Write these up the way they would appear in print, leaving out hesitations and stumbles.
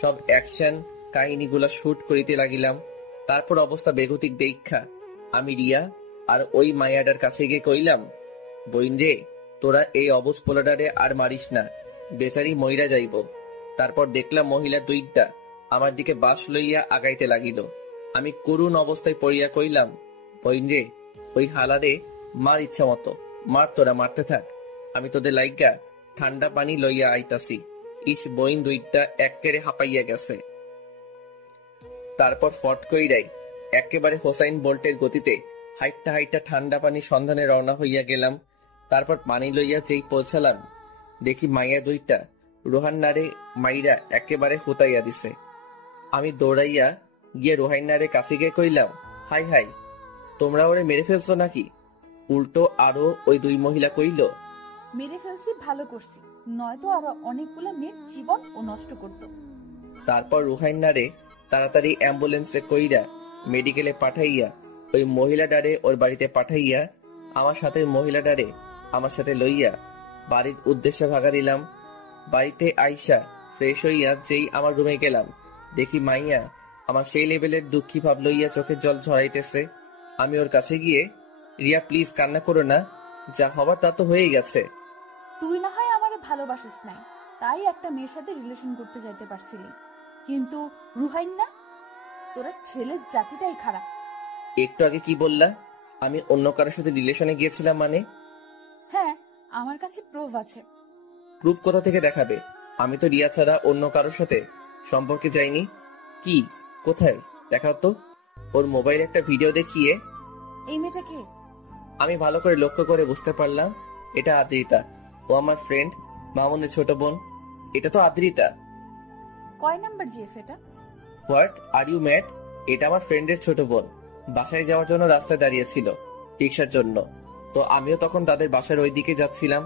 সব action কাহিনীগুলা shoot করিতে লাগিলাম। তারপর অবস্থা বেগতিক দেখা আমি রিয়া আর ওই মায়াডার কাছে গিয়ে কইলাম, বইন রে, তোরা এই অবস পোলাডারে আর মারিস না, বেচারি মইরা যাইব। তারপর দেখলাম মহিলা দুইটা আমার দিকে বাঁশ লইয়া আগাইতে লাগিল। আমি করুণ অবস্থায় পড়িয়া কইলাম, বইন রে, ওই হালারে মার ইচ্ছা মতো মার, তোরা মারতে থাক, আমি তোদের লাইগা ঠান্ডা পানি লইয়া আইতাছি। ইস, বইন দুইটা এক্কেরে হাঁপাইয়া গেছে। তারপর ফট কইরাই একেবারে হোসাইন বোল্টের গতিতে হাইটটা হাইটটা ঠান্ডা পানির সন্ধানে রওনা হইয়া গেলাম। তারপর পানি লইয়া যেই পৌঁছালাম, দেখি মাইয়া দুইটা রোহান্নারে মাইরা একেবারে হুতাইয়া দিছে। আমি দৌড়াইয়া গিয়ে রোহান্নারে কাছে গিয়ে কইলাম, হাই হাই, তোমরা ওরে মেরে ফেলছো নাকি? উল্টো আরো ওই দুই মহিলা কইল, মেরে ফেলছি, ভালো করছি, নয়তো আরো অনেকগুলো মেয়ের জীবন ও নষ্ট করতো। তারপর রোহান্নারে তাড়াতাড়ি অ্যাম্বুলেন্সে কইরা মেডিকেলে পাঠাইয়া ওই মহিলাটারে ওর বাড়িতে পাঠাইয়া আমার সাথে মহিলাটারে আমার সাথে লইয়া বাড়ির উদ্দেশ্যে ভাগা দিলাম। বাড়িতে আইসা ফ্রেশ হইয়া যেই আমার রুমে গেলাম, দেখি মাইয়া আমার সেই লেভেলের দুঃখী ভাব লইয়া চোখের জল ঝরাইতেছে। আমি ওর কাছে গিয়ে, রিয়া প্লিজ কান্না করো না, যা হবার তা তো হয়ে গেছে। তুই না হয় আমারে ভালোবাসিস নাই, তাই একটা মেয়ের সাথে রিলেশন করতে যাইতে পারছিলি, কিন্তু রুহাইন না, তোরা ছেলের জাতিটাই খারাপ। একটু আগে কি বললা? আমি অন্য কারোর সাথে রিলেশনে গিয়েছিলাম মানে? হ্যাঁ, আমার কাছে প্রুফ আছে। প্রুফ কোথা থেকে দেখাবে? আমি তো রিয়া ছাড়া অন্য কারোর সাথে সম্পর্কে যাইনি। কি, কোথায় দেখাও তো। ওর মোবাইল একটা ভিডিও দেখিয়ে। এই মেয়েটা কে? আমি ভালো করে লক্ষ্য করে বুঝতে পারলাম এটা আদ্রিতা। ও আমার ফ্রেন্ড মামুনের ছোট বোন। এটা তো আদ্রিতা। কয় নাম্বার জিএফ এটা? What are you mad? এটা আমার ফ্রেন্ডের ছোট বোন। বাসায় যাওয়ার জন্য রাস্তায় দাঁড়িয়েছিল রিক্সার জন্য, তো আমিও তখন তাদের বাসার ওই দিকে যাচ্ছিলাম,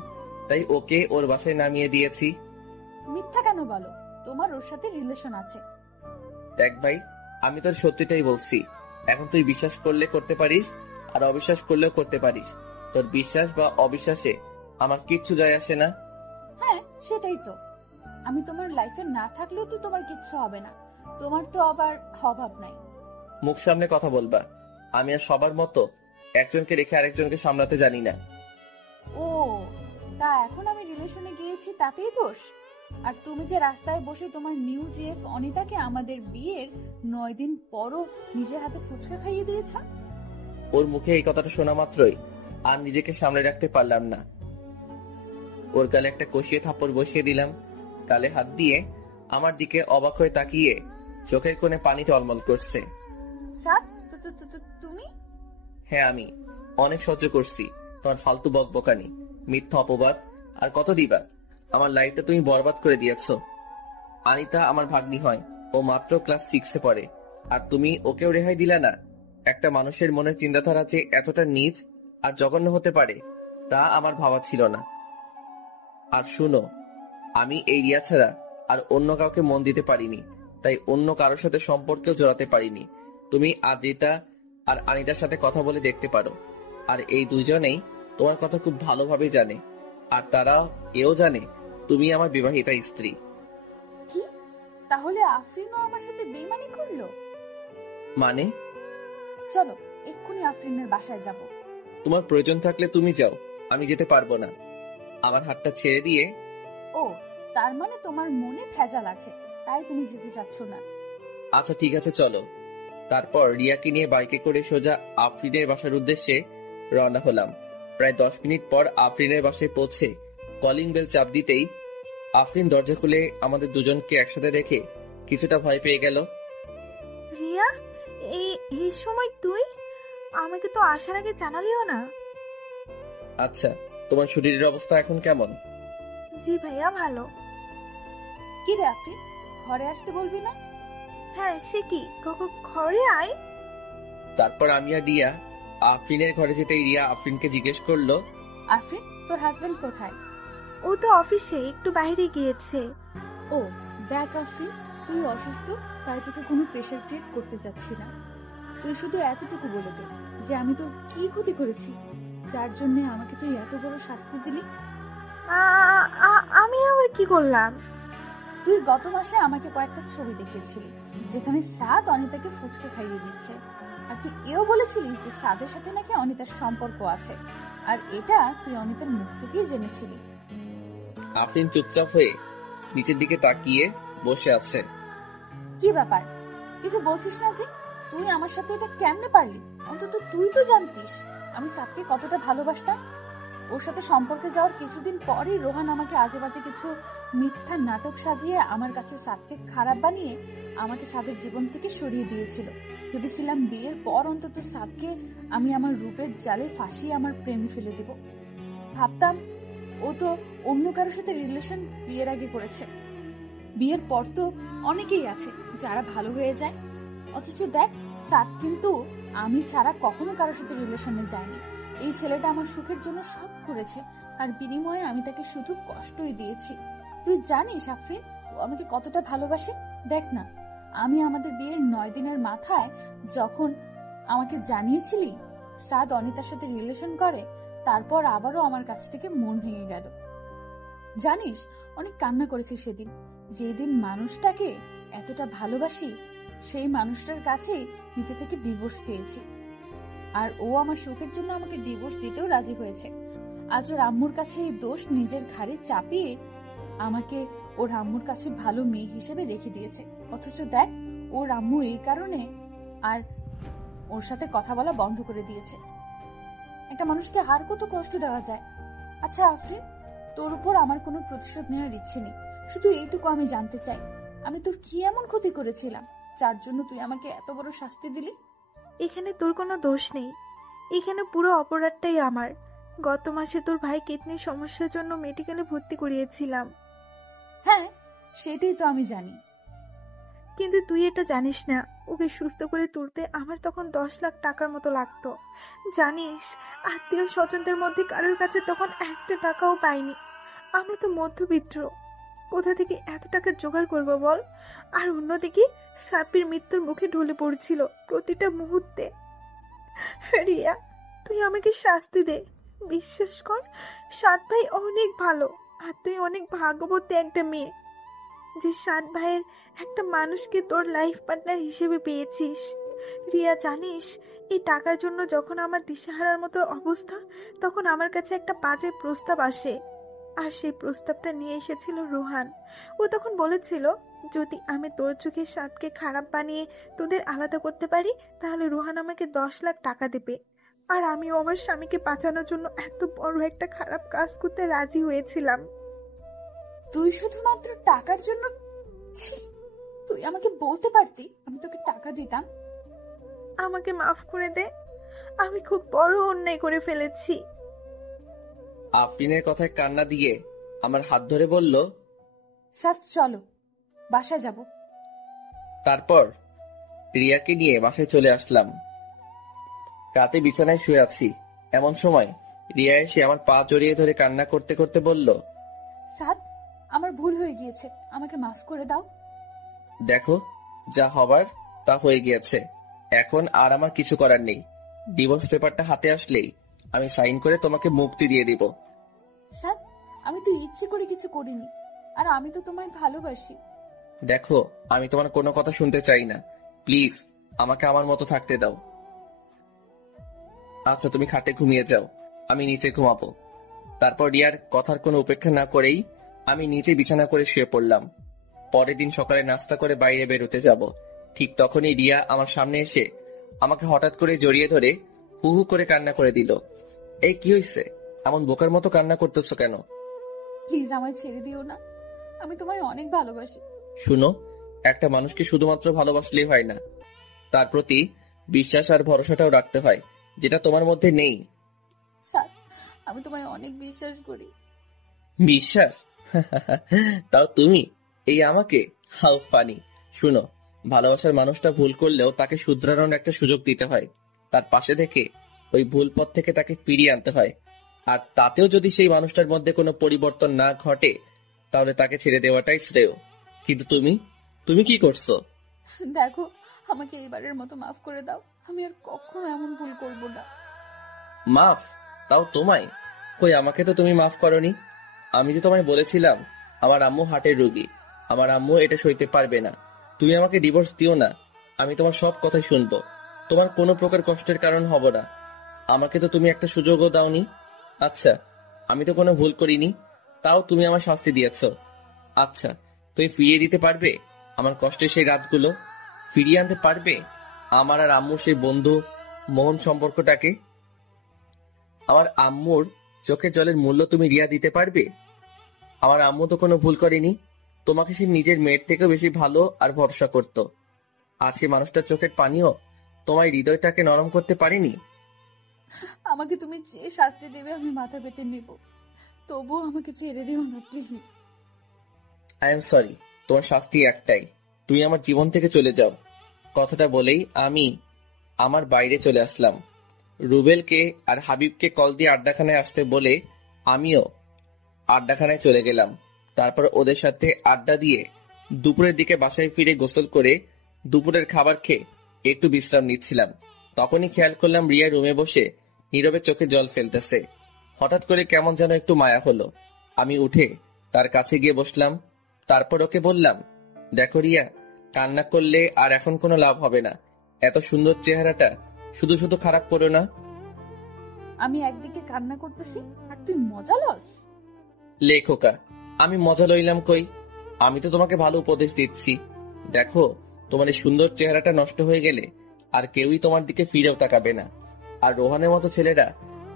তাই ওকে ওর বাসায় নামিয়ে দিয়েছি। মিথ্যা কেন বলো? তোমার ওর সাথে রিলেশন আছে। দেখ ভাই, আমি তোর সত্যিটাই বলছি। এখন তুই বিশ্বাস করলে করতে পারিস, আর অবিশ্বাস করলেও করতে পারিস। তোর বিশ্বাস বা অবিশ্বাসে আমার কিচ্ছু যায় আসে না। হ্যাঁ, সেটাই তো। আমি তোমার লাইফে না থাকলেও তো তোমার কিচ্ছু হবে না, তোমার তো আবার অভাব নাই। মুখ সামনে কথা বলবা। আমি আর সবার মতো একজনকে রেখে আরেকজনকে সামলাতে জানি না। ও, তা এখন আমি রিলেশনে গিয়েছি তাতেই দোষ? আর তুমি যে রাস্তায় বসে তোমার নিউ জিএফ অনিতাকে আমাদের বিয়ের 9 দিন পরও নিজের হাতে ফুচকা খাইয়ে দিয়েছ। ওর মুখে এই কথাটা শোনা মাত্রই আর নিজেকে সামলে রাখতে পারলাম না। ওর গালে একটা কষিয়ে থাপ্পড় বসিয়ে দিলাম। গালে হাত দিয়ে আমার দিকে অবাক হয়ে তাকিয়ে চোখের কোণে পানি টলমল করছে। তুমি? হ্যাঁ, আমি অনেক সহ্য করছি তোমার ফালতু বকবকানি, মিথ্যা অপবাদ, আর কত দিবা। আমার লাইফটা তুমি বরবাদ করে দিয়েছ। আনিতা আমার ভাগ্নি হয়, ও মাত্র ক্লাস 6-এ পড়ে, আর তুমি ওকেও রেহাই দিলা না। একটা মানুষের মনের চিন্তাধারা যে এতটা নীচ আর জঘন্য হতে পারে তা আমার ভাবা ছিল না। আর শুনো, আমি এই রিয়া ছাড়া আর অন্য কাউকে মন দিতে পারিনি, তাই অন্য কারোর সাথে সম্পর্কেও জড়াতে পারিনি। তুমি আদ্রিতা আর আনিতার সাথে কথা বলে দেখতে পারো, আর এই দুজনেই তোমার কথা খুব ভালোভাবে জানে, আর তারা এও জানে তুমি আমার বিবাহিতা স্ত্রী। কি? তাহলে আফরিনও আমার সাথে বেইমানি করলো? মানে? চলো এক্ষুনি আফরিনের বাসায় যাব। তোমার প্রয়োজন থাকলে তুমি যাও, আমি যেতে পারবো না। আমার হাতটা ছেড়ে দিয়ে। ও, তার মানে তোমার মনে ভেজাল আছে, তাই তুমি যেতে চাচ্ছ না। আচ্ছা ঠিক আছে, চলো। তারপর রিয়াকে নিয়ে বাইকে করে সোজা আফরিনের বাসার উদ্দেশ্যে রওনা হলাম। প্রায় 10 মিনিট পর আফরিনের বাসায় পৌঁছে কলিং বেল চাপ দিতেই আফরিন দরজা খুলে আমাদের দুজনকে একসাথে দেখে কিছুটা ভয় পেয়ে গেল। রিয়া, এই সময় তুই? আমাকে তো আসার আগে জানালিও না। আচ্ছা, তোমার শরীরের অবস্থা এখন কেমন? জি ভাইয়া, ভালো। কি রে আফরিন, ঘরে আসতে বলবি না? হ্যাঁ, সে কি, ঘরে আয়। তারপর আমি আর রিয়া আফরিনের ঘরে যেতেই রিয়া আফরিনকে জিজ্ঞেস করলো, আফরিন, তোর হাজবেন্ড কোথায়? ও তো অফিসে একটু বাইরে গিয়েছে। ও দেখ আফরিন, তুই অসুস্থ, তাই তোকে কোনো প্রেশার ক্রিয়েট করতে চাচ্ছি না। তুই শুধু এতটুকু বলে দে যে আমি তোর কি ক্ষতি করেছি, যার জন্য আমাকে তুই এত বড় শাস্তি দিলি। আমি আবার কি করলাম? তুই গত মাসে আমাকে কয়েকটা ছবি দেখিয়েছিলি যেখানে সাদ অনিতাকে ফুচকা খাইয়ে দিচ্ছে, আর তুই এও বলেছিলি যে সাদের সাথে নাকি অনিতার সম্পর্ক আছে, আর এটা তুই অনিতার মুখ থেকেই জেনেছিলি। আফরিন চুপচাপ হয়ে নিচের দিকে তাকিয়ে বসে আছে। কি ব্যাপার, কিছু বলছিস না যে? তুই আমার সাথে এটা কেমনে পারলি? অন্তত তুই তো জানতিস আমি সাদকে কতটা ভালোবাসতাম। ওর সাথে সম্পর্কে যাওয়ার কিছুদিন পরই রোহান আমাকে আজে বাজে কিছু মিথ্যা নাটক সাজিয়ে আমার কাছে সাদকে খারাপ বানিয়ে আমাকে সাদের জীবন থেকে সরিয়ে দিয়েছিল। ভেবেছিলাম বিয়ের পর অন্তত সাদকে আমি আমার রূপের জালে ফাঁসিয়ে আমার প্রেমে ফেলে দেব। ভাবতাম ও তো অন্য কারোর সাথে রিলেশন বিয়ের আগে করেছে, বিয়ের পর তো অনেকেই আছে যারা ভালো হয়ে যায়। অথচ দেখ, সাদ কিন্তু আমি ছাড়া কখনো কারোর সাথে রিলেশনে যায়নি। এই ছেলেটা আমার সুখের জন্য সব করেছে, আর বিনিময়ে আমি তাকে শুধু কষ্টই দিয়েছি। তুই জানিস আফরিন ও আমাকে কতটা ভালোবাসে? দেখ না, আমি আমাদের বিয়ের 9 দিনের মাথায় যখন আমাকে জানিয়েছিলি সাদ অনিতার সাথে রিলেশন করে, তারপর আবারও আমার কাছ থেকে মন ভেঙে গেল। জানিস, অনেক কান্না করেছি সেদিন। যেদিন মানুষটাকে এতটা ভালোবাসি সেই মানুষটার কাছেই নিজে থেকে ডিভোর্স চেয়েছি, আর ও আমার সুখের জন্য আমাকে ডিভোর্স দিতেও রাজি হয়েছে। আজ ওর আম্মুর কাছে এই দোষ নিজের ঘাড়ে চাপিয়ে আমাকে ওর আম্মুর কাছে ভালো মেয়ে হিসেবে রেখে দিয়েছে। অথচ দেখ, ওর আম্মু এই কারণে আর ওর সাথে কথা বলা বন্ধ করে দিয়েছে। একটা মানুষকে আর কত কষ্ট দেওয়া যায়। আচ্ছা আফরিন, তোর উপর আমার কোনো প্রতিশোধ নেওয়ার ইচ্ছে নেই, শুধু এইটুকু আমি জানতে চাই, আমি তোর কি এমন ক্ষতি করেছিলাম যার জন্য তুই আমাকে এত বড় শাস্তি দিলি? এখানে তোর কোনো দোষ নেই, এখানে পুরো অপরাধটাই আমার। গত মাসে তোর ভাই কিডনির সমস্যার জন্য মেডিকেলে ভর্তি করিয়েছিলাম। হ্যাঁ, সেটাই তো আমি জানি। কিন্তু তুই এটা জানিস না, ওকে সুস্থ করে তুলতে আমার তখন 10 লাখ টাকার মতো লাগতো। জানিস, আত্মীয় স্বজনদের মধ্যে কারোর কাছে তখন একটা টাকাও পাইনি। আমরা তো মধ্যবিত্ত, কোথা থেকে এত টাকা জোগাড় করবো বল? আর অন্যদিকে সাপির মৃত্যুর মুখে ঢলে পড়ছিল প্রতিটা মুহূর্তে। রিয়া, তুই আমাকে শাস্তি দে। বিশ্বাস কর, সাত ভাই অনেক ভালো, আর তুই অনেক ভাগ্যবতী একটা মেয়ে যে 7 ভাইয়ের একটা মানুষকে তোর লাইফ পার্টনার হিসেবে পেয়েছিস। রিয়া, জানিস, এই টাকার জন্য যখন আমার দিশেহারার মতো অবস্থা, তখন আমার কাছে একটা বাজে প্রস্তাব আসে, আর সেই প্রস্তাবটা নিয়ে এসেছিল রোহান। ও তখন বলেছিল, যদি আমি তোর চোখে সাতকে খারাপ বানিয়ে তোদের আলাদা করতে পারি, তাহলে রোহান আমাকে 10 লাখ টাকা দেবে। আর আমিও আমার স্বামীকে বাঁচানোর জন্য এত বড় একটা খারাপ কাজ করতে রাজি হয়েছিলাম। তুই শুধুমাত্র টাকার জন্য? ছি, তুই আমাকে বলতে পারতি, আমি তোকে টাকা দিতাম। আমাকে মাফ করে দে, আমি খুব বড় অন্যায় করে ফেলেছি। আফরিনের কথায় কান্না দিয়ে আমার হাত ধরে বলল, সাত, চলো বাসায় যাব। তারপর রিয়াকে নিয়ে বাসায় চলে আসলাম। রাতে বিছানায় শুয়ে আছি, এমন সময় রিয়া এসে আমার পা জড়িয়ে ধরে কান্না করতে করতে বলল, সাত, আমার ভুল হয়ে গিয়েছে, আমাকে মাফ করে দাও। দেখো, যা হবার তা হয়ে গিয়েছে, এখন আর আমার কিছু করার নেই। ডিভোর্স পেপারটা হাতে আসলেই আমি সাইন করে তোমাকে মুক্তি দিয়ে দিব। সাত, আমি তো ইচ্ছে করে কিছু করিনি, আর আমি তো তোমায় ভালোবাসি। দেখো, আমি তোমার কোনো কথা শুনতে চাই না, প্লিজ আমাকে আমার মতো থাকতে দাও। আচ্ছা, তুমি খাটে ঘুমিয়ে যাও, আমি নিচে ঘুমাবো। তারপর রিয়ার কথার কোনো উপেক্ষা না করেই আমি নিচে বিছানা করে শুয়ে পড়লাম। পরের দিন সকালে নাস্তা করে বাইরে বেরোতে যাব, ঠিক তখনই রিয়া আমার সামনে এসে আমাকে হঠাৎ করে জড়িয়ে ধরে হু হু করে কান্না করে দিল। এই কি হয়েছে? এমন বোকার মতো কান্না করতেছো কেন? প্লিজ আমায় ছেড়ে দিও না, আমি তোমায় অনেক ভালোবাসি। শুনো, একটা মানুষকে শুধুমাত্র ভালোবাসলেই হয় না, তার প্রতি বিশ্বাস আর ভরসাটাও রাখতে হয়, যেটা তোমার মধ্যে নেই। সাত, আমি তোমায় অনেক বিশ্বাস করি। বিশ্বাস? তাও তুমি, এই আমাকে? How funny. শুনো, ভালোবাসার মানুষটা ভুল করলেও তাকে শুধরানোর একটা সুযোগ দিতে হয়, তার পাশে থেকে ওই ভুল পথ থেকে তাকে ফিরিয়ে আনতে হয়। আর তাতেও যদি সেই মানুষটার মধ্যে কোনো পরিবর্তন না ঘটে, তাহলে তাকে ছেড়ে দেওয়াটাই শ্রেয়। কিন্তু তুমি তুমি কি করছো? দেখো, আমাকে এবারের মতো মাফ করে দাও, আমি আর কখনো এমন ভুল করব না। মাফ? তাও তোমায়? কই, আমাকে তো তুমি মাফ করনি। আমি তো তোমায় বলেছিলাম আমার আম্মু হার্টের রোগী, আমার আম্মু এটা সইতে পারবে না। তুমি আমাকে ডিভোর্স দিও না, আমি তোমার সব কথাই শুনবো। তোমার কোনো প্রকার কষ্টের কারণ হব না। আমাকে তো তুমি একটা সুযোগও দাওনি। আচ্ছা, আমি তো কোনো ভুল করিনি, তাও তুমি আমার শাস্তি দিয়েছ। আচ্ছা, তুমি ফিরিয়ে দিতে পারবে আমার কষ্টের সেই রাতগুলো? ফিরিয়ে আনতে পারবে আমার আর আম্মুর সেই বন্ধু মোহন সম্পর্কটাকে? আমার আম্মুর চোখের জলের মূল্য তুমি রিয়া দিতে পারবে? আমার আম্মু তো কোনো ভুল করেনি। তোমাকে সে নিজের মেয়ের থেকেও বেশি ভালো আর ভরসা করত। আর সেই মানুষটার চোখের পানিও তোমার হৃদয়টাকে নরম করতে পারেনি। আমাকে তুমি যে শাস্তি দেবে আমি মাথা পেতে নেব, তবুও আমাকে ছেড়ে দিও না প্লিজ। আই এম সরি, তোমার শাস্তি একটাই, তুমি আমার জীবন থেকে চলে যাও। কথাটা বলেই আমি আমার বাইরে চলে আসলাম। রুবেলকে আর হাবিবকে কল দিয়ে আড্ডাখানায় আসতে বলে আমিও আড্ডাখানায় চলে গেলাম। তারপর ওদের সাথে আড্ডা দিয়ে দুপুরের দিকে বাসায় ফিরে গোসল করে দুপুরের খাবার খেয়ে একটু বিশ্রাম নিচ্ছিলাম। তখনই খেয়াল করলাম রিয়া রুমে বসে নীরবে চোখে জল ফেলতেছে। হঠাৎ করে কেমন যেন একটু মায়া হলো। আমি উঠে তার কাছে গিয়ে বসলাম। তারপর ওকে বললাম, দেখো রিয়া, কান্না করলে আর এখন কোনো লাভ হবে না। এত সুন্দর চেহারাটা শুধু শুধু খারাপ করো না। আমি একদিকে কান্না করতেছি আর তুই মজা লস? লেখোকা, আমি মজা লইলাম কই? আমি তো তোমাকে ভালো উপদেশ দিচ্ছি। দেখো, তোমার এই সুন্দর চেহারাটা নষ্ট হয়ে গেলে আর কেউই তোমার দিকে ফিরেও তাকাবে না। আর রোহানের মতো ছেলেরা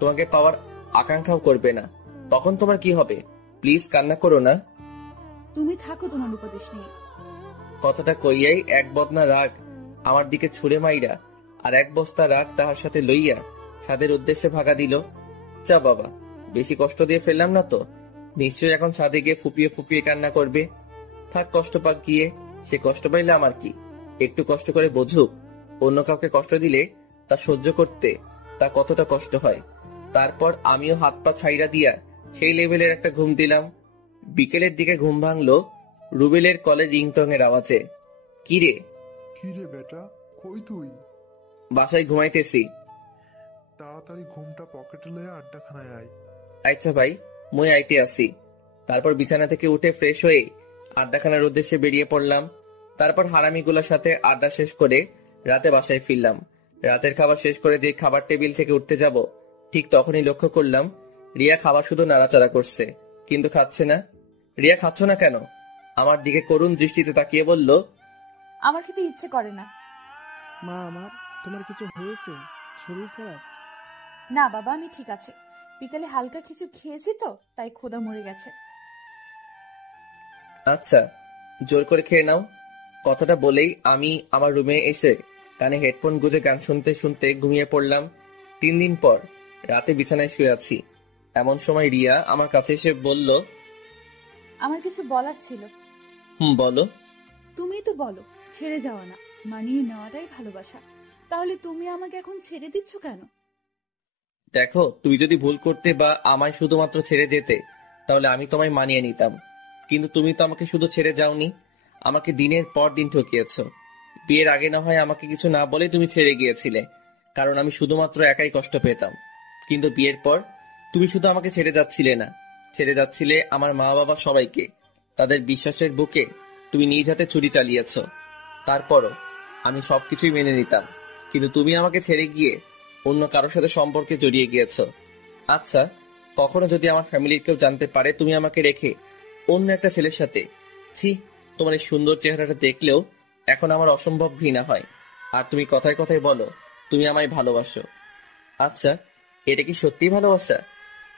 তোমাকে পাওয়ার আকাঙ্ক্ষাও করবে না। তখন তোমার কি হবে? প্লিজ কান্না করো না। তুমি থাকো তোমার উপদেশ নিয়ে। কথাটা কইয়াই এক বদনা রাগ আমার দিকে ছুড়ে মাইরা আর এক বস্তা রাগ তাহার সাথে লইয়া ছাদের উদ্দেশ্যে ভাগা দিল। চা বাবা, বেশি কষ্ট দিয়ে ফেললাম না তো? নিশ্চয়ই এখন ছাদে গিয়ে ফুপিয়ে ফুপিয়ে কান্না করবে। থাক, কষ্ট পাক গিয়ে। সে কষ্ট পাইলে আমার কি? একটু কষ্ট করে বুঝুক। অন্য কাউকে কষ্ট দিলে তা সহ্য করতে তা কতটা কষ্ট হয়। তারপর আমিও হাত পা ছাইরা দিয়া সেই লেভেলের একটা ঘুম দিলাম। বিকেলের দিকে ঘুম ভাঙলো রুবেলের কলের রিংটং এর আওয়াজে। কিরে? কিরে বেটা, কই তুই? বাসায় ঘুমাইতেছি। তাড়াতাড়ি ঘুমটা পকেটে লয়ে আড্ডাখানায় আয়। আচ্ছা ভাই, মই আইতে আসি। তারপর বিছানা থেকে উঠে ফ্রেশ হয়ে আড্ডাখানার উদ্দেশ্যে বেরিয়ে পড়লাম। তারপর হারামিগুলোর সাথে আড্ডা শেষ করে রাতে বাসায় ফিরলাম। রাতের খাবার শেষ করে যে খাবার টেবিল থেকে উঠতে যাব, ঠিক তখনই লক্ষ্য করলাম রিয়া খাবার শুধু নাড়াচাড়া করছে, কিন্তু খাচ্ছে না। রিয়া, খাচ্ছ না কেন? আমার দিকে করুণ দৃষ্টিতে তাকিয়ে বলল, আমার খেতে ইচ্ছে করে না। মা, আমার তোমার কিছু হয়েছে? শরীর খারাপ? না বাবা, আমি ঠিক আছে। বিকালে হালকা কিছু খেয়েছি তো, তাই ক্ষুধা মরে গেছে। আচ্ছা, জোর করে খেয়ে নাও। কথাটা বলেই আমি আমার রুমে এসে কানে হেডফোন গুঁজে গান শুনতে শুনতে ঘুমিয়ে পড়লাম। 3 দিন পর রাতে বিছানায় শুয়ে আছি। এমন সময় রিয়া আমার কাছে এসে বলল, আমার কিছু বলার ছিল। বলো। তুমিই তো বলো ছেড়ে যাওয়া না, মানিয়ে নেওয়াটাই ভালোবাসা। তাহলে তুমি আমাকে এখন ছেড়ে দিচ্ছ কেন? দেখো, তুমি যদি ভুল করতে বা আমায় শুধুমাত্র ছেড়ে দিতে, তাহলে আমি তোমায় মানিয়ে নিতাম। কিন্তু তুমি তো আমাকে শুধু ছেড়ে যাওনি, আমাকে দিনের পর দিন ঠকিয়েছো। বিয়ের আগে না হয় আমাকে কিছু না বলে তুমি ছেড়ে গিয়েছিলে, কারণ আমি শুধুমাত্র একাই কষ্ট পেতাম। কিন্তু বিয়ের পর তুমি শুধু আমাকে ছেড়ে যাচ্ছিলে না, ছেড়ে যাচ্ছিলে আমার মা বাবা সবাইকে। তাদের বিশ্বাসের বুকে তুমি নিজ হাতে ছুরি চালিয়েছো। তারপরও আমি সবকিছুই মেনে নিতাম, কিন্তু তুমি আমাকে ছেড়ে গিয়ে অন্য কারোর সাথে সম্পর্কে জড়িয়ে গিয়েছো। আচ্ছা, কখনো যদি আমার ফ্যামিলির কেউ জানতে পারে তুমি আমাকে রেখে অন্য একটা ছেলের সাথে, ছি, তোমার এই সুন্দর চেহারাটা দেখলেও এখন আমার অসম্ভব ঘৃণা হয়। আর তুমি কথায় কথায় বলো তুমি আমায় ভালোবাসো। আচ্ছা, এটা কি সত্যি ভালোবাসা?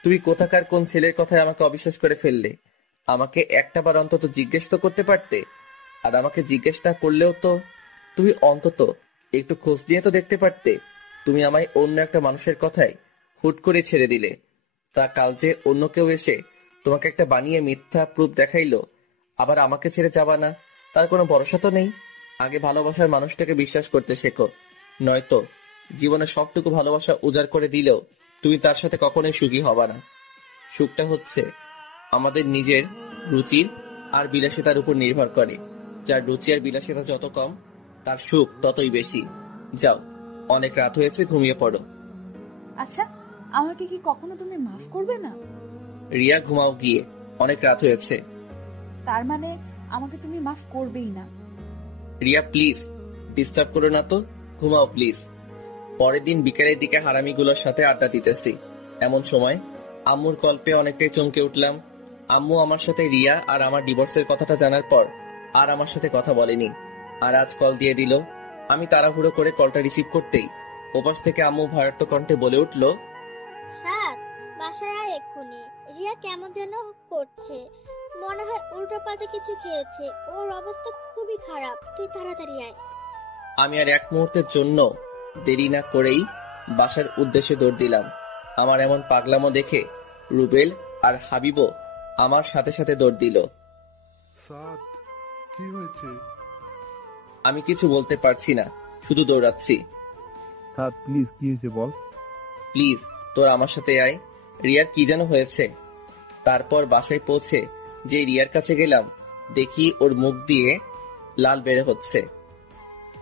তুমি কোথাকার কোন ছেলের কথায় আমাকে অবিশ্বাস করে ফেললে? আমাকে একটা বার অন্তত জিজ্ঞেস তো করতে পারতে। আর আমাকে জিজ্ঞেস না করলেও তো তুমি অন্তত একটু খোঁজ নিয়ে তো দেখতে পারতে। তুমি আমায় অন্য একটা মানুষের কথায় হুট করে ছেড়ে দিলে। তা কাল যে অন্য কেউ এসে তোমাকে একটা বানিয়ে মিথ্যা প্রুফ দেখাইলো, আবার আমাকে ছেড়ে যাবা না, তার কোনো ভরসা তো নেই। আগে ভালোবাসার মানুষটাকে বিশ্বাস করতে শেখো, নয়তো জীবনে সবটুকু ভালোবাসা উজাড় করে দিলেও তুমি তার সাথে কখনোই সুখী হবা না। সুখটা হচ্ছে আমাদের নিজের রুচির আর বিলাসিতার উপর নির্ভর করে। যার রুচি আর বিলাসিতা যত কম, তার সুখ ততই বেশি। যাও, অনেক রাত হয়েছে, ঘুমিয়ে পড়ো। আচ্ছা, আমাকে কি কখনো তুমি মাফ করবে না? রিয়া, ঘুমাও গিয়ে, অনেক রাত হয়েছে। তার মানে আমাকে তুমি মাফ করবেই না। রিয়া প্লিজ ডিস্টার্ব করো না তো, ঘুমাও প্লিজ। পরের দিন বিকেলের দিকে হারামিগুলোর সাথে আড্ডা দিতেছি, এমন সময় আম্মুর কল পেয়ে অনেকটাই চমকে উঠলাম। আম্মু আমার সাথে রিয়া আর আমার ডিভোর্সের কথাটা জানার পর আর আমার সাথে কথা বলেনি, আর আজ কল দিয়ে দিল। আমি তাড়াহুড়ো করে কলটা রিসিভ করতেই ওপাশ থেকে আম্মু ভয়ার্থ কণ্ঠে বলে উঠল, সাত, বাসায় আয় এক্ষুনি। রিয়া কেমন যেন করছে, মনে হয় উল্টো পাল্টা কিছু খেয়েছে। ওর অবস্থা খুবই খারাপ, তুই তাড়াতাড়ি আয়। আমি আর এক মুহূর্তের জন্য দেরি না করেই বাসার উদ্দেশ্যে দৌড় দিলাম। আমার এমন পাগলামো দেখে রুবেল আর হাবিবও আমার সাথে সাথে দৌড় দিল। সাদ, কি হয়েছে? আমি কিছু বলতে পারছি না, শুধু দৌড়াচ্ছি। সাদ প্লিজ, কি হয়েছে বল। প্লিজ তোর আমার সাথে আয়, রিয়ার কি যেন হয়েছে। তারপর বাসায় পৌঁছে যে রিয়ার কাছে গেলাম, দেখি ওর মুখ দিয়ে লাল বেড়ে হচ্ছে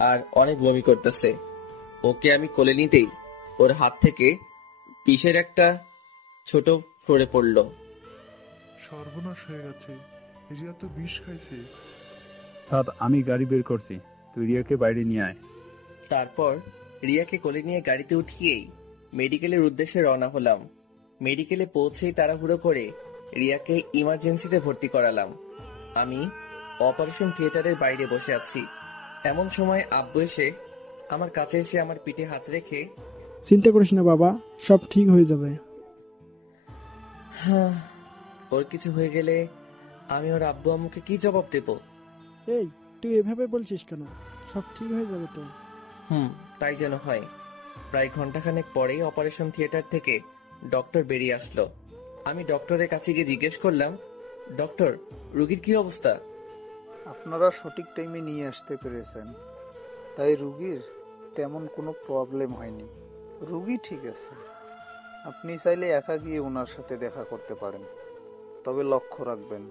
আর অনেক বমি করতেছে। ওকে আমি কোলে নিতেই ওর হাত থেকে বিষের একটা ছোট সরে পড়ল। সর্বনাশ হয়ে গেছে, রিয়া তো বিষ খাইছে। সাদ আমি গাড়ি বের করছি, তুই রিয়াকে বাইরে নিয়ে আয়। তারপর রিয়াকে কোলে নিয়ে গাড়িতে উঠিয়েই মেডিকেলের উদ্দেশ্যে রওনা হলাম। মেডিকেলে পৌঁছেই তাড়াহুড়ো করে রিয়াকে ইমার্জেন্সিতে ভর্তি করালাম। আমি অপারেশন থিয়েটারের বাইরে বসে আছি, এমন সময় আব্বু এসে আমার কাছে এসে আমার পিঠে হাত রেখে, চিন্তা করিস না বাবা, সব ঠিক হয়ে যাবে। হ্যাঁ, ওর কিছু হয়ে গেলে আমি ওর আব্বু আম্মুকে কি জবাব দেব? এই তুই এভাবে বলছিস কেন? সব ঠিক হয়ে যাবে তো। তাই যেন হয়। প্রায় ঘন্টাখানেক পরেই অপারেশন থিয়েটার থেকে ডক্টর বেরিয়ে আসলো। আমি ডক্টরের কাছে গিয়ে জিজ্ঞেস করলাম, ডক্টর রোগীর কি অবস্থা? আপনারা সঠিক টাইমে নিয়ে আসতে পেরেছেন, তাই রুগীর তেমন কোনো প্রবলেম হয়নি। রুগী ঠিক আছে, আপনি চাইলে একা গিয়ে ওনার সাথে দেখা করতে পারেন, তবে লক্ষ্য রাখবেন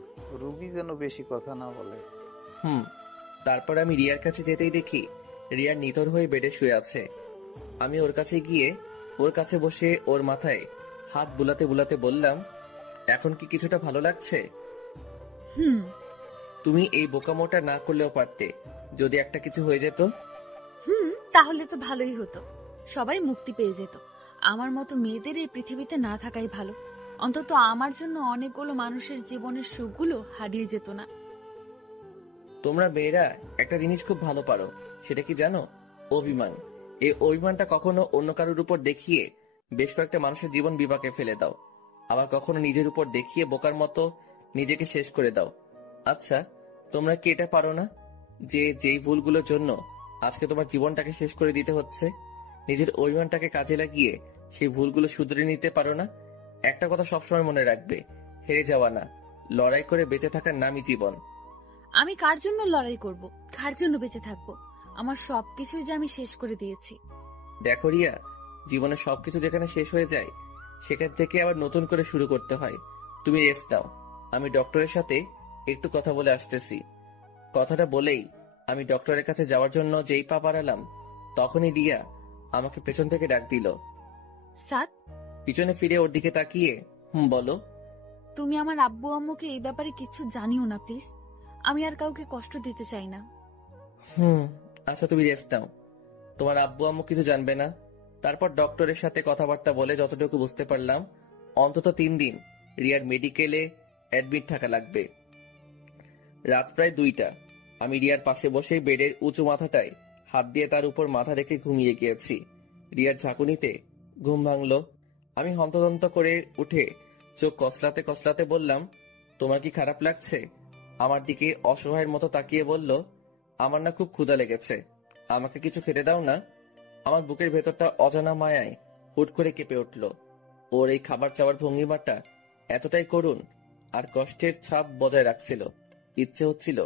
রুগী যেন বেশি কথা না বলে। তারপর আমি রিয়ার কাছে যেতেই দেখি রিয়া নিথর হয়ে বেডে শুয়ে আছে। আমি ওর কাছে গিয়ে ওর কাছে বসে ওর মাথায় হাত বুলাতে বুলাতে বললাম, এখন কি কিছুটা ভালো লাগছে? তুমি এই বোকামোটা না করলেও পারতে, যদি একটা কিছু হয়ে যেত। তাহলে তো ভালোই হতো, সবাই মুক্তি পেয়ে যেত। আমার মতো মেয়েদের এই পৃথিবীতে না থাকাই ভালো। অন্তত আমার জন্য অনেকগুলো মানুষের জীবনের সুখগুলো হারিয়ে যেত না। তোমরা মেয়েরা একটা জিনিস খুব ভালো পারো, সেটা কি জানো? অভিমান। এই অভিমানটা কখনো অন্য কারোর উপর দেখিয়ে বেশ কয়েকটা মানুষের জীবন বিপাকে ফেলে দাও, আবার কখনো নিজের উপর দেখিয়ে বোকার মতো নিজেকে শেষ করে দাও। আচ্ছা, তোমরা কি এটা পারো না যে যেই ভুলগুলোর জন্য আজকে তোমার জীবনটাকে শেষ করে দিতে হচ্ছে, নিজের অভিমানটাকে কাজে লাগিয়ে সেই ভুলগুলো শুধরে নিতে পারো না? একটা কথা সবসময় মনে রাখবে, হেরে যাওয়া না, লড়াই করে বেঁচে থাকার নামই জীবন। আমি কার জন্য লড়াই করব, কার জন্য বেঁচে থাকবো? আমার সবকিছুই যে আমি শেষ করে দিয়েছি। দেখো রিয়া, জীবনে সবকিছু যেখানে শেষ হয়ে যায় সেখান থেকে আবার নতুন করে শুরু করতে হয়। তুমি রেস্ট নাও, আমি ডক্টরের সাথে একটু কথা বলে আসতেছি। কথাটা বলেই আমি ডক্টরের কাছে যাওয়ার জন্য যেই পা বাড়ালাম, তখনই রিয়া আমাকে পেছন থেকে ডাক দিল। সাদ, পিছনে ফিরে ওর দিকে তাকিয়ে, বলো। তুমি আমার আব্বু আম্মুকে এই ব্যাপারে কিছু জানিও না প্লিজ। আমি আর কাউকে কষ্ট দিতে চাই না। আচ্ছা তুমি রেস্ট নাও, তোমার আব্বু আম্মু কিছু জানবে না। তারপর ডক্টরের সাথে কথাবার্তা বলে যতটুকু বুঝতে পারলাম, অন্তত 3 দিন রিয়ার মেডিকেলে অ্যাডমিট থাকা লাগবে। রাত প্রায় 2টা। আমি রিয়ার পাশে বসে বেডের উঁচু মাথাটায় হাত দিয়ে তার উপর মাথা রেখে ঘুমিয়ে গিয়েছি। রিয়ার ঝাঁকুনিতে ঘুম ভাঙলো। আমি হন্তদন্ত করে উঠে চোখ কসলাতে কসলাতে বললাম, তোমার কি খারাপ লাগছে? আমার দিকে অসহায়ের মতো তাকিয়ে বলল, আমার না খুব ক্ষুধা লেগেছে, আমাকে কিছু খেতে দাও না। আমার বুকের ভেতরটা অজানা মায়ায় হুট করে কেঁপে উঠল। ওর এই খাবার চাওয়ার ভঙ্গিমাটা এতটাই করুণ আর কষ্টের ছাপ বজায় রাখছিল। ইচ্ছে হচ্ছিল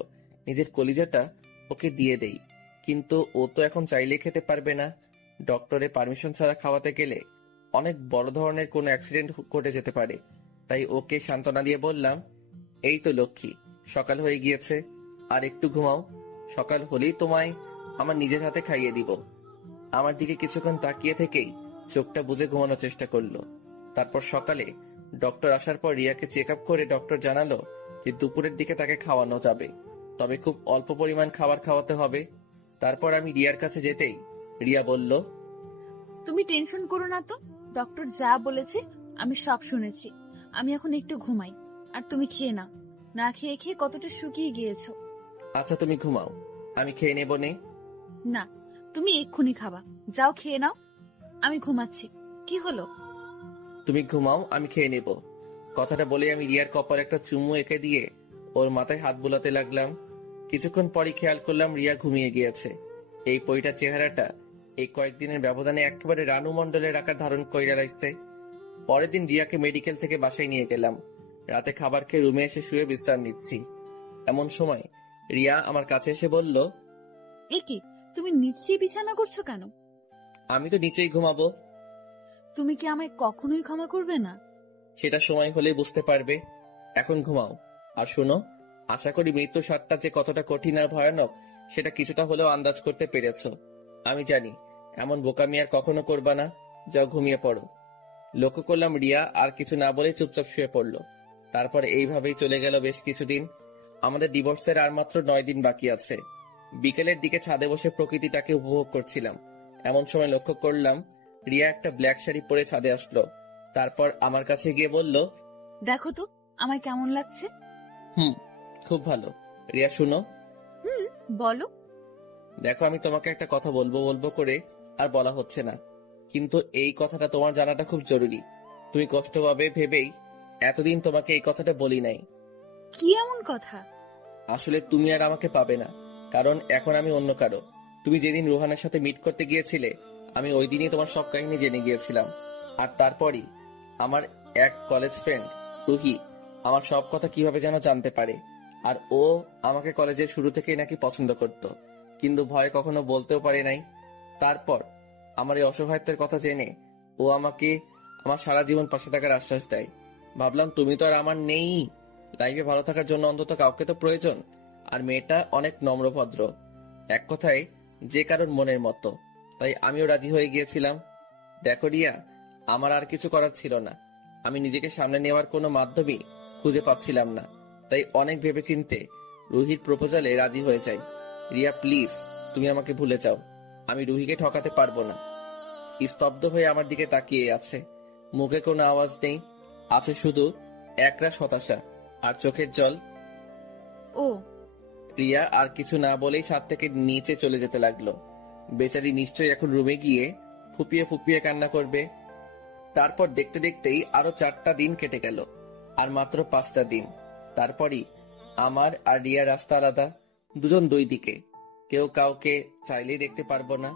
নিজের কলিজাটা ওকে দিয়ে দেই, কিন্তু ও তো এখন চাইলে খেতে পারবে না। ডক্টরের পারমিশন ছাড়া খাওয়াতে গেলে অনেক বড় ধরনের কোনো অ্যাক্সিডেন্ট ঘটে যেতে পারে। তাই ওকে সান্ত্বনা দিয়ে বললাম, এই তো লক্ষ্মী, সকাল হয়ে গিয়েছে, আর একটু ঘুমাও, সকাল হলেই তোমায় আমার নিজের হাতে খাইয়ে দিব। আমার দিকে কিছুক্ষণ তাকিয়ে থেকেই চোখটা বুজে ঘুমানোর চেষ্টা করলো। তারপর সকালে ডক্টর আসার পর রিয়াকে চেক আপ করে ডক্টর জানালো যে দুপুরের দিকে তাকে খাওয়ানো যাবে। তবে খুব অল্প পরিমাণ খাবার খাওয়াতে হবে। তারপর আমি রিয়ার কাছে যেতেই রিয়া বলল, তুমি টেনশন করো না তো, ডক্টর যা বলেছে আমি সব শুনেছি। আমি এখন একটু ঘুমাই, আর তুমি খেয়ে নাও। না খেয়ে খেয়ে কতটা শুকিয়ে গিয়েছো। আচ্ছা তুমি ঘুমাও, আমি খেয়ে নেব নে। না, তুমি এক্ষুনি খাবা। যাও খেয়ে নাও, আমি ঘুমাচ্ছি। কি হলো? তুমি ঘুমাও, আমি খেয়ে নেব। কথাটা বলে আমি রিয়ার কপালে একটা চুমু এঁকে দিয়ে ওর মাথায় হাত বুলাতে লাগলাম। কিছুক্ষণ পরই খেয়াল করলাম রিয়া ঘুমিয়ে গিয়েছে। এই পরিটার চেহারাটা এই কয়েকদিনের ব্যবধানে একেবারে রানু মণ্ডলের আকার ধারণ কইরা লাগছে। পরের দিন রিয়াকে মেডিকেল থেকে বাসায় নিয়ে গেলাম। রাতে খাবার খেয়ে রুমে এসে শুয়ে বিশ্রাম নিচ্ছি। এমন সময় রিয়া আমার কাছে এসে বলল, এ কি, তুমি নিচেই বিছানা করছো কেন? আমি তো নিচেই ঘুমাবো। তুমি কি আমায় কখনোই ক্ষমা করবে না? সেটা সময় হলেই বুঝতে পারবে। এখন ঘুমাও। আর শোনো, আশা করি মৃত্যুর স্বাদটা যে কতটা কঠিন আর ভয়ানক সেটা কিছুটা হলেও আন্দাজ করতে পেরেছো। আমি জানি এমন বোকামি আর কখনো করবা না। যাও ঘুমিয়ে পড়ো। লক্ষ্য করলাম রিয়া আর কিছু না বলে চুপচাপ শুয়ে পড়লো। তারপর এইভাবেই চলে গেল বেশ কিছুদিন। আমাদের ডিভোর্সের আর মাত্র 9 দিন বাকি আছে। বিকেলের দিকে ছাদে বসে প্রকৃতিটাকে উপভোগ করছিলাম। এমন সময় লক্ষ্য করলাম রিয়া একটা ব্ল্যাক শাড়ি পরে ছাদে আসলো। তারপর আমার কাছে গিয়ে বলল, দেখো তো আমায় কেমন লাগছে। খুব ভালো। রিয়া শুনো। বলো। দেখো, আমি তোমাকে একটা কথা বলবো বলবো করে আর বলা হচ্ছে না, কিন্তু এই কথাটা তোমার জানাটা খুব জরুরি। তুমি কষ্ট পাবে ভেবেই এতদিন তোমাকে এই কথাটা বলি নাই। কি এমন কথা? আসলে তুমি আর আমাকে পাবে না, কারণ এখন আমি অন্য কারো। তুমি যেদিন রোহানের সাথে মিট করতে গিয়েছিলে আমি ওই দিনই তোমার সব কাহিনী জেনে গিয়েছিলাম। আর তারপরই আমার এক কলেজ ফ্রেন্ড রুহি আমার সব কথা কিভাবে যেন জানতে পারে। আর ও আমাকে কলেজের শুরু থেকেই নাকি পছন্দ করত, কিন্তু ভয় কখনো বলতেও পারে নাই। তারপর আমার এই অসহায়ত্বের কথা জেনে ও আমাকে আমার সারা জীবন পাশে থাকার আশ্বাস দেয়। ভাবলাম তুমি তো আর আমার নেই, লাইফে ভালো থাকার জন্য অন্তত কাউকে তো প্রয়োজন। আর মেয়েটা অনেক নম্রভদ্র, এক কথায় যে কারোর মনের মতো। তাই আমিও রাজি হয়ে গিয়েছিলাম। দেখো রিয়া, আমার আর কিছু করার ছিল না। আমি নিজেকে সামনে নেওয়ার কোনো মাধ্যমই খুঁজে পাচ্ছিলাম না। তাই অনেক ভেবেচিন্তে রুহির প্রপোজালে রাজি হয়ে যাই। রিয়া প্লিজ, তুমি আমাকে ভুলে যাও। আমি রুহিকে ঠকাতে পারবো না। স্তব্ধ হয়ে আমার দিকে তাকিয়ে আছে। মুখে কোনো আওয়াজ নেই, আছে শুধু একরাশ হতাশা আর চোখের জল। ও। রিয়া আর কিছু না বলেই ছাদ থেকে নিচে চলে যেতে লাগলো। বেচারি নিশ্চয়ই এখন রুমে গিয়ে ফুপিয়ে ফুপিয়ে কান্না করবে। তারপর দেখতে দেখতেই আরো 4টা দিন কেটে গেল, আর মাত্র 5টা দিন। তারপরই আমার আর রিয়ার রাস্তা আলাদা, দুজন দুই দিকে। কেউ কাউকে চাইলেই দেখতে পারবো না,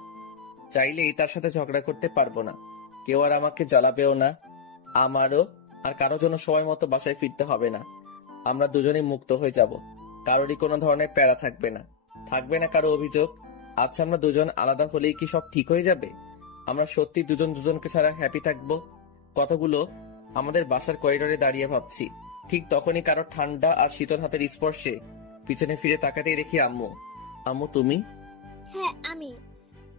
চাইলেই তার সাথে ঝগড়া করতে পারবো না। কেউ আর আমাকে জ্বালাবেও না। আমারও আর কারো জন্য সময় মতো বাসায় ফিরতে হবে না। আমরা দুজনেই মুক্ত হয়ে যাব। কারোরই কোনো ধরনের প্যারা থাকবে না, থাকবে না কারো অভিযোগ। আচ্ছা, আমরা দুজন আলাদা হলেই কি সব ঠিক হয়ে যাবে? আমরা সত্যি দুজন দুজনকে ছাড়া হ্যাপি থাকবো? কতগুলো আমাদের বাসার করিডোরে দাঁড়িয়ে ভাবছি। ঠিক তখনই কারো ঠান্ডা আর শীতল হাতের স্পর্শে পিছনে ফিরে তাকাতেই দেখি আম্মু। আম্মু তুমি? হ্যাঁ আমি।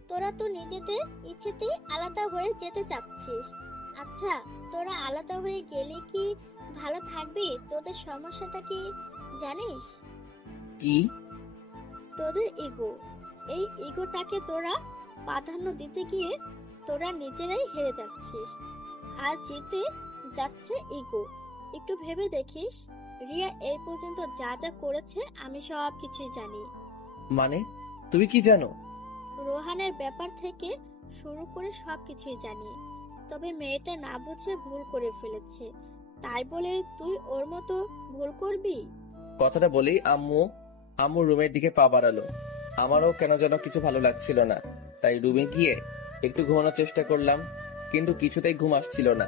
তোরা তো নিজেদের ইচ্ছেতেই আলাদা হয়ে যেতে চাচ্ছিস। আচ্ছা, তোরা আলাদা হয়ে গেলে কি ভালো থাকবি? তোদের সমস্যাটা কি জানিস? কি? তোদের ইগো। এই ইগোটাকে তোরা প্রাধান্য দিতে গিয়ে তোরা নিজেরাই হেরে যাচ্ছিস, আর জিতে যাচ্ছে ইগো। একটু ভেবে দেখিস, রিয়া এই পর্যন্ত যা যা করেছে আমি সব কিছুই জানি। মানে তুমি কি জানো? রোহানের ব্যাপার থেকে শুরু করে সবকিছুই জানি। তবে মেয়েটা না বুঝে ভুল করে ফেলেছে, তাই বলে তুই ওর মতো ভুল করবি? কথাটা বলেই আম্মু রুমের দিকে পা বাড়ালো। আমারও কেন যেন কিছু ভালো লাগছিল না, তাই রুমে গিয়ে একটু ঘুমানোর চেষ্টা করলাম, কিন্তু কিছুতেই ঘুম আসছিল না।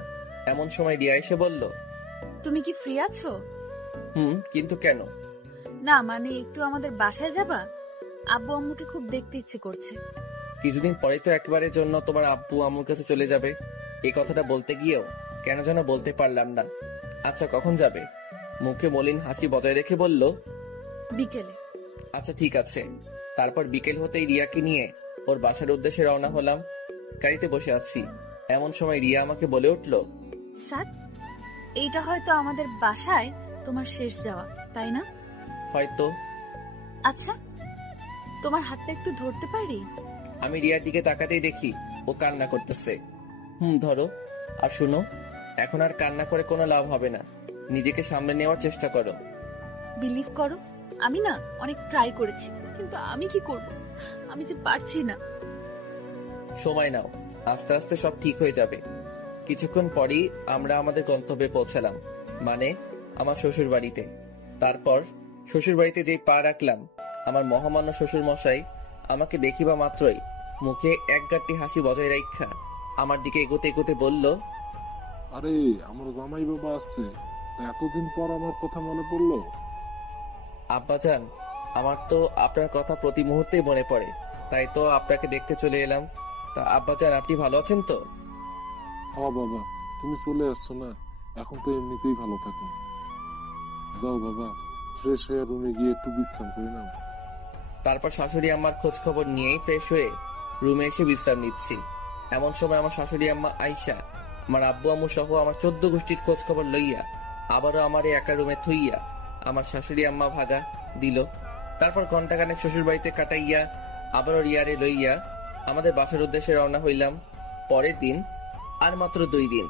এমন সময় রিয়া এসে বলল, তুমি কি ফ্রি আছো? কিন্তু কেন? না মানে একটু আমাদের বাসায় যাবা? আব্বু আম্মুকে খুব দেখতে ইচ্ছে করছে। কিছুদিন পরে তো একবারের জন্য তোমার আব্বু আম্মুর কাছে চলে যাবে। এই কথাটা বলতে গিয়েও কেন যেন বলতে পারলাম না। আচ্ছা, কখন যাবে? মুখে মলিন হাসি বজায় রেখে বলল, বিকেলে। আচ্ছা ঠিক আছে। তারপর বিকেল হতেই রিয়াকে নিয়ে ওর বাসার উদ্দেশ্যে রওনা হলাম। গাড়িতে বসে আছি, এমন সময় রিয়া আমাকে বলে উঠল, স্যার, এইটা হয়তো আমাদের বাসায় তোমার শেষ যাওয়া, তাই না? হয়তো। আচ্ছা, তোমার হাতটা একটু ধরতে পারি? আমি রিয়ার দিকে তাকাতেই দেখি ও কান্না করতেছে। ধরো। আর শুনো, এখন আর কান্না করে কোনো লাভ হবে না, নিজেকে সামলে নেওয়ার চেষ্টা করো। বিলিভ করো, আমি না অনেক ট্রাই করেছি, কিন্তু আমি কি করব, আমি যে পারছি না। সময় নাও, আস্তে আস্তে সব ঠিক হয়ে যাবে। কিছুক্ষণ পরেই আমরা আমাদের গন্তব্যে পৌঁছালাম, মানে আমার শ্বশুর বাড়িতে। তারপর শ্বশুর বাড়িতে যেই পা রাখলাম, আমার মহামান্য শ্বশুর মশাই আমাকে দেখিবা মাত্রই মুখে এক গাঁটটি হাসি বজায় রাখা আমার দিকে এগোতে এগোতে বলল, আরে আমার জামাই বাবা আসছে, তা এতদিন পর আমার কথা মনে পড়লো? আব্বাজান, আমার তো আপনার কথা প্রতি মুহূর্তেই মনে পড়ে, তাই তো আপনাকে দেখতে চলে এলাম। তা আব্বাজান, আপনি ভালো আছেন তো? বাবা, তুমি চলে আসছো না, এখন তো এমনিতেই ভালো থাকো। যাও বাবা, ফ্রেশ হয়ে রুমে গিয়ে একটু বিশ্রাম করে নাও। তারপর শাশুড়ি আম্মার খোঁজ খবর নিয়েই ফ্রেশ হয়ে রুমে এসে বিশ্রাম নিচ্ছি। এমন সময় আমার শাশুড়ি আম্মা আইসা আমার আব্বু আম্মু সহ আমার 14 গোষ্ঠীর খোঁজ খবর লইয়া আবারও আমার এই একা রুমে থইয়া আমার শাশুড়ি আম্মা ভাগা দিল। তারপর ঘন্টাখানেক শ্বশুর বাড়িতে কাটাইয়া আবারও রিয়ারে লইয়া আমাদের বাসার উদ্দেশ্যে রওনা হইলাম। পরের দিন আর মাত্র 2 দিন,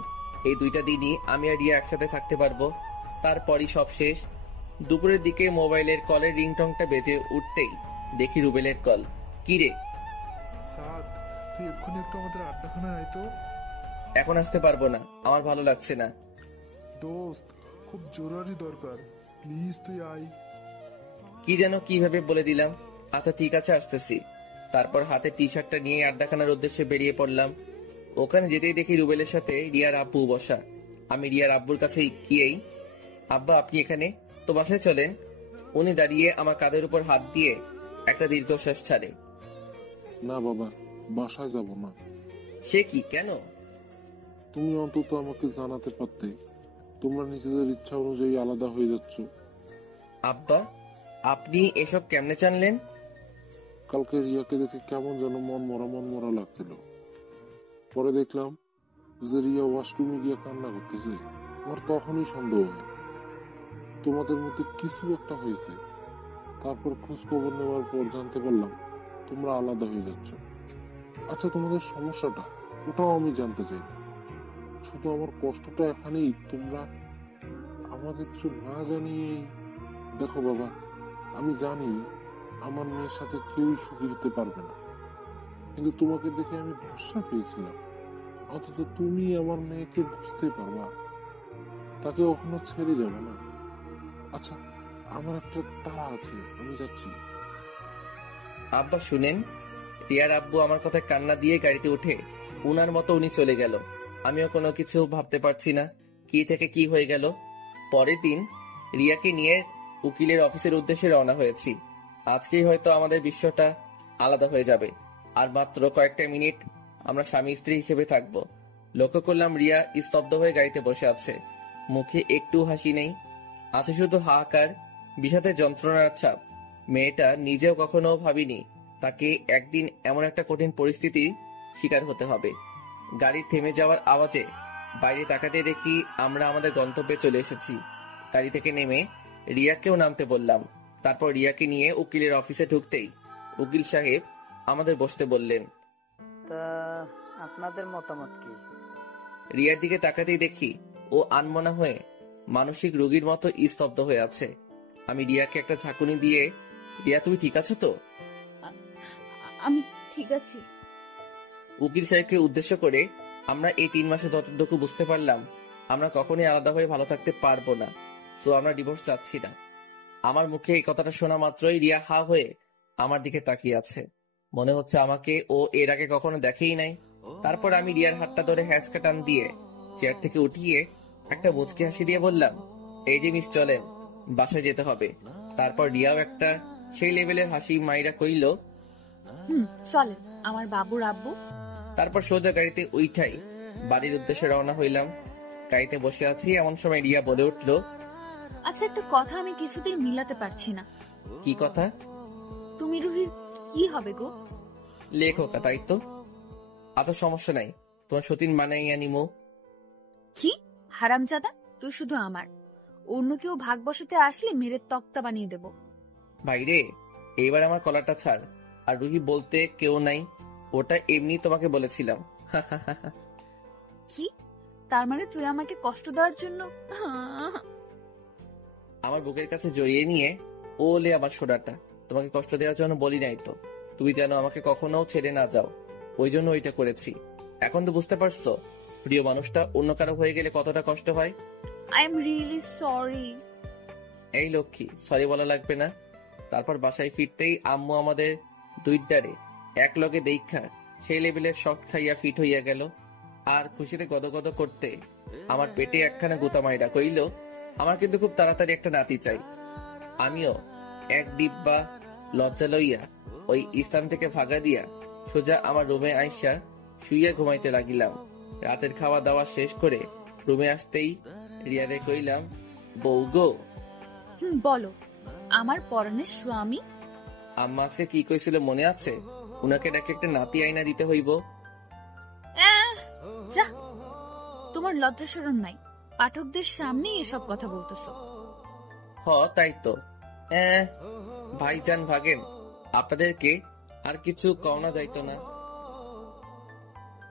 এই 2টা দিনই আমি আর রিয়া একসাথে থাকতে পারবো। তারপরই সব শেষ। দুপুরের দিকে মোবাইলের কলের রিংটংটা বেজে উঠতেই দেখি রুবেলের কল। কি রে? সাদ, তুই এক্ষুনি একটু আমাদের আড্ডাখানায় আয় তো। এখন আসতে পারবো না, আমার ভালো লাগছে না। দোস্ত, খুব জরুরি দরকার, প্লিজ তুই আয়। কি যেন কিভাবে বলে দিলাম। আচ্ছা ঠিক আছে, আসতেছি। তারপর হাতে টি শার্টটা নিয়ে আড্ডাখানার উদ্দেশ্যে বেরিয়ে পড়লাম। ওখানে যেতেই দেখি রুবেলের সাথে রিয়ার আব্বু বসা। আমি রিয়ার আব্বুর কাছে গিয়েই, আব্বা আপনি এখানে, তো বাসায় চলেন। উনি দাঁড়িয়ে আমার কাঁধের উপর হাত দিয়ে একটা দীর্ঘশ্বাস ছাড়ে। না বাবা, বাসায় যাব না। সে কি, কেন? তুমি অন্তত আমাকে জানাতে পারতে, তোমরা নিজেদের ইচ্ছা অনুযায়ী আলাদা হয়ে যাচ্ছ। আব্বা, আপনি এসব কেমনে জানলেন? কালকে রিয়াকে দেখে কেমন যেন মন মরা লাগছিল। পরে দেখলাম যে রিয়া ওয়াশরুমে গিয়ে কান্না করতেছে। আমার তখনই সন্দেহ হয় তোমাদের মধ্যে কিছু একটা হয়েছে। তারপর খোঁজ খবর নেওয়ার পর জানতে পারলাম তোমরা আলাদা হয়ে যাচ্ছ। আচ্ছা, তোমাদের সমস্যাটা ওটাও আমি জানতে চাই। শুধু আমার কষ্টটা এখানেই, তোমরা আমাদের কিছু না জানিয়েই। দেখো বাবা, আমি জানি আমার মেয়ের সাথে কেউই সুখী হতে পারবে না, কিন্তু তোমাকে দেখে আমি ভরসা পেয়েছিলাম অন্তত তুমি আমার মেয়েকে বুঝতে পারবা, তাকে কখনো ছেড়ে যাবে না। আচ্ছা, আমার একটা তাড়া আছে, আমি যাচ্ছি। আব্বা শুনেন, রিয়ার আব্বু আমার কথায় কান্না দিয়ে গাড়িতে উঠে উনার মতো উনি চলে গেল। আমিও কোনো কিছু ভাবতে পারছি না কি থেকে কি হয়ে গেল। পরের দিন রিয়াকে নিয়ে উকিলের অফিসের উদ্দেশ্যে রওনা হয়েছি। আজকেই হয়তো আমাদের বিশ্বটা আলাদা হয়ে যাবে। আর মাত্র কয়েকটা মিনিট আমরা স্বামী স্ত্রী হিসেবে থাকবো। লক্ষ্য করলাম রিয়া স্তব্ধ হয়ে গাড়িতে বসে আছে, মুখে একটু হাসি নেই, আছে শুধু হাহাকার, বিষাদের যন্ত্রণার ছাপ। মেয়েটা নিজেও কখনো ভাবিনি তাকে একদিন এমন একটা কঠিন পরিস্থিতির শিকার হতে হবে। গাড়ি থেমে যাওয়ার আওয়াজে বাইরে তাকাতে দেখি আমরা আমাদের গন্তব্যে চলে এসেছি। গাড়ি থেকে নেমে রিয়াকেও নামতে বললাম। তারপর রিয়াকে নিয়ে উকিলের অফিসে ঢুকতেই উকিল সাহেব আমাদের বসতে বললেন। তা আপনাদের মতামত কি? রিয়ার দিকে তাকাতেই দেখি ও আনমনা হয়ে মানসিক রোগীর মতো স্তব্ধ হয়ে আছে। আমি রিয়াকে একটা ঝাঁকুনি দিয়ে, রিয়া তুমি ঠিক আছো তো? আমি ঠিক আছি। উকিল সাহেবকে উদ্দেশ্য করে, আমরা এই 3 মাসে যতটুকু বুঝতে পারলাম আমরা কখনোই আলাদা হয়ে ভালো থাকতে পারবো না, সো আমরা ডিভোর্স চাচ্ছি না। আমার মুখে এই কথাটা শোনা মাত্রই রিয়া হা হয়ে আমার দিকে তাকিয়ে আছে, মনে হচ্ছে আমাকে ও এর আগে কখনো দেখেই নাই। তারপর আমি রিয়ার হাতটা ধরে হ্যাঁচকা টান দিয়ে চেয়ার থেকে উঠিয়ে একটা মুচকি হাসি দিয়ে বললাম, এই যে মিস চলেন, বাসায় যেতে হবে। তারপর রিয়াও একটা সেই লেভেলের হাসি মাইরা কইল, চলে আমার বাবুর আব্বু। তারপর সোজা গাড়িতে উইঠাই বাড়ির উদ্দেশ্যে রওনা হইলাম। গাড়িতে বসে আছি এমন সময় রিয়া বলে উঠল, আচ্ছা একটা কথা আমি কিছুতেই মিলাতে পারছি না। কি কথা? তুমি রুহির কি হবে গো? লেখকা, তাই তো। আচ্ছা সমস্যা নাই, তোমার সতীন বানাইয়া নিমো। কি হারামজাদা, তুই শুধু আমার, অন্য কেউ ভাগ বসাতে আসলে মেরে তক্তা বানিয়ে দেব। ভাইরে, এইবার আমার কলারটা ছাড়। আর রুহি বলতে কেউ নাই, ওটা এমনি তোমাকে বলেছিলাম। কি? তার মানে তুই আমাকে কষ্ট দেওয়ার জন্য? আমার বুকের কাছে জড়িয়ে নিয়ে ওলে আমার সোডাটা, তোমাকে কষ্ট দেওয়ার জন্য বলি নাই তো। তুমি যেন আমাকে কখনো ছেড়ে না যাও, ওই জন্য ওইটা করেছি। এখন তো বুঝতে পারছো প্রিয় মানুষটা অন্য কারো হয়ে গেলে কতটা কষ্ট হয়। I am really sorry. এই লক্ষ্মী, সরি বলা লাগবে না। তারপর বাসায় ফিরতেই আম্মু আমাদের দুইটারে এক লগে দেখা সেই লেভেলের শখ খাইয়া ফিট হইয়া গেল। আর খুশিতে গদগদ করতে আমার পেটে একখানা গুতা মাইরা কইল, আমার কিন্তু খুব তাড়াতাড়ি একটা নাতি চাই। আমিও এক ডিব্বা লজ্জা লইয়া ওই স্থান থেকে ভাগা দিয়া সোজা আমার রুমে আইসা শুইয়া ঘুমাইতে লাগিলাম। রাতের খাওয়া দাওয়া শেষ করে রুমে আসতেই রিয়ারে কইলাম, বউ গো। বলো। আমার পরাণের স্বামী। আম্মা আজকে কি কইছিল মনে আছে? উনাকে ডাকে একটা নাতি আইনা দিতে হইব। যা, তোমার লজ্জা শরম নাই? পাঠকদের সামনেই এসব কথা বলতেছো। তাই তো। ভাইজান ভাগেন, আপনাদেরকে আর কিছু কওনা যাইতো না?